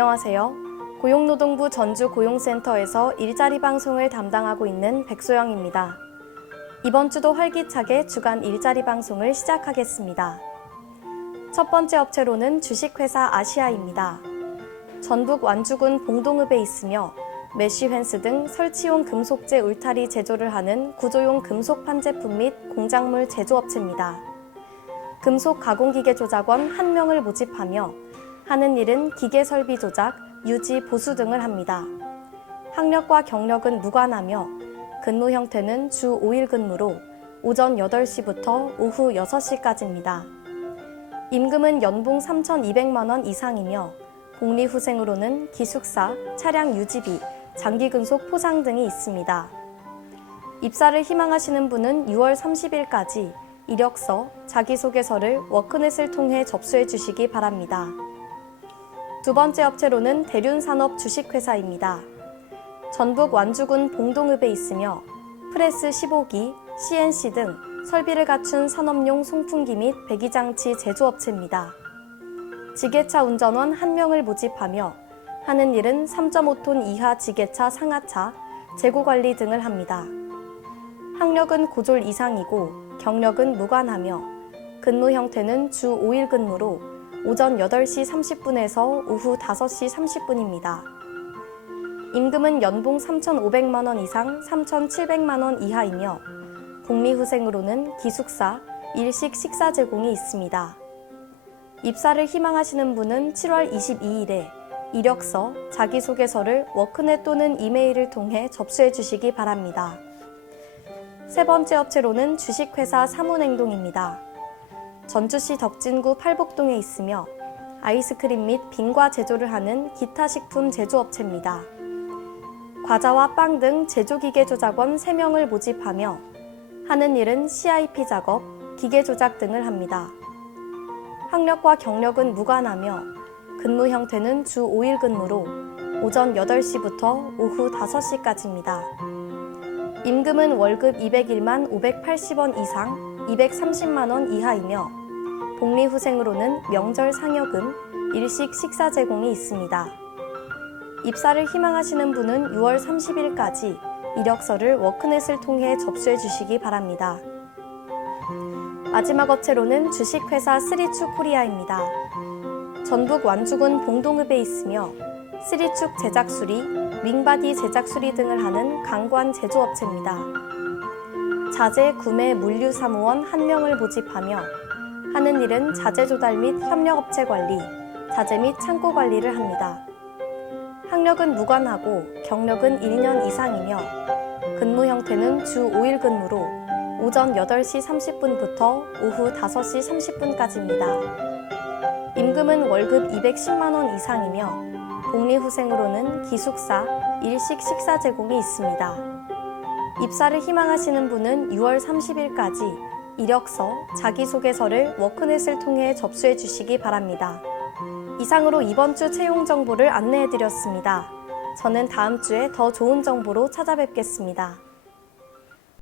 안녕하세요. 고용노동부 전주 고용센터에서 일자리 방송을 담당하고 있는 백소영입니다. 이번 주도 활기차게 주간 일자리 방송을 시작하겠습니다. 첫 번째 업체로는 주식회사 아시아입니다. 전북 완주군 봉동읍에 있으며 메쉬펜스 등 설치용 금속재 울타리 제조를 하는 구조용 금속 판제품 및 공작물 제조업체입니다. 금속 가공기계 조작원 한명을 모집하며 하는 일은 기계 설비 조작, 유지, 보수 등을 합니다. 학력과 경력은 무관하며 근무 형태는 주 5일 근무로 오전 8시부터 오후 6시까지입니다. 임금은 연봉 3,200만 원 이상이며 복리후생으로는 기숙사, 차량 유지비, 장기 근속 포상 등이 있습니다. 입사를 희망하시는 분은 6월 30일까지 이력서, 자기소개서를 워크넷을 통해 접수해 주시기 바랍니다. 두 번째 업체로는 대륜산업 주식회사입니다. 전북 완주군 봉동읍에 있으며 프레스 15기, CNC 등 설비를 갖춘 산업용 송풍기 및 배기장치 제조업체입니다. 지게차 운전원 한명을 모집하며 하는 일은 3.5톤 이하 지게차 상하차, 재고 관리 등을 합니다. 학력은 고졸 이상이고 경력은 무관하며 근무 형태는 주 5일 근무로 오전 8시 30분에서 오후 5시 30분입니다. 임금은 연봉 3,500만 원 이상 3,700만 원 이하이며 복리후생으로는 기숙사, 일식 식사 제공이 있습니다. 입사를 희망하시는 분은 7월 22일에 이력서, 자기소개서를 워크넷 또는 이메일을 통해 접수해 주시기 바랍니다. 세 번째 업체로는 주식회사 사문행동입니다. 전주시 덕진구 팔복동에 있으며 아이스크림 및 빙과 제조를 하는 기타 식품 제조업체입니다. 과자와 빵 등 제조기계 조작원 3명을 모집하며 하는 일은 CIP 작업, 기계 조작 등을 합니다. 학력과 경력은 무관하며 근무 형태는 주 5일 근무로 오전 8시부터 오후 5시까지입니다. 임금은 월급 201만 580원 이상 230만 원 이하이며 복리후생으로는 명절 상여금, 일식 식사 제공이 있습니다. 입사를 희망하시는 분은 6월 30일까지 이력서를 워크넷을 통해 접수해 주시기 바랍니다. 마지막 업체로는 주식회사 쓰리축 코리아입니다. 전북 완주군 봉동읍에 있으며 쓰리축 제작 수리, 윙바디 제작 수리 등을 하는 강관 제조업체입니다. 자재 구매 물류 사무원 한명을 모집하며 하는 일은 자재 조달 및 협력업체 관리, 자재 및 창고 관리를 합니다. 학력은 무관하고 경력은 1년 이상이며 근무 형태는 주 5일 근무로 오전 8시 30분부터 오후 5시 30분까지입니다. 임금은 월급 210만 원 이상이며 복리후생으로는 기숙사, 일식 식사 제공이 있습니다. 입사를 희망하시는 분은 6월 30일까지 이력서, 자기소개서를 워크넷을 통해 접수해 주시기 바랍니다. 이상으로 이번 주 채용 정보를 안내해 드렸습니다. 저는 다음 주에 더 좋은 정보로 찾아뵙겠습니다.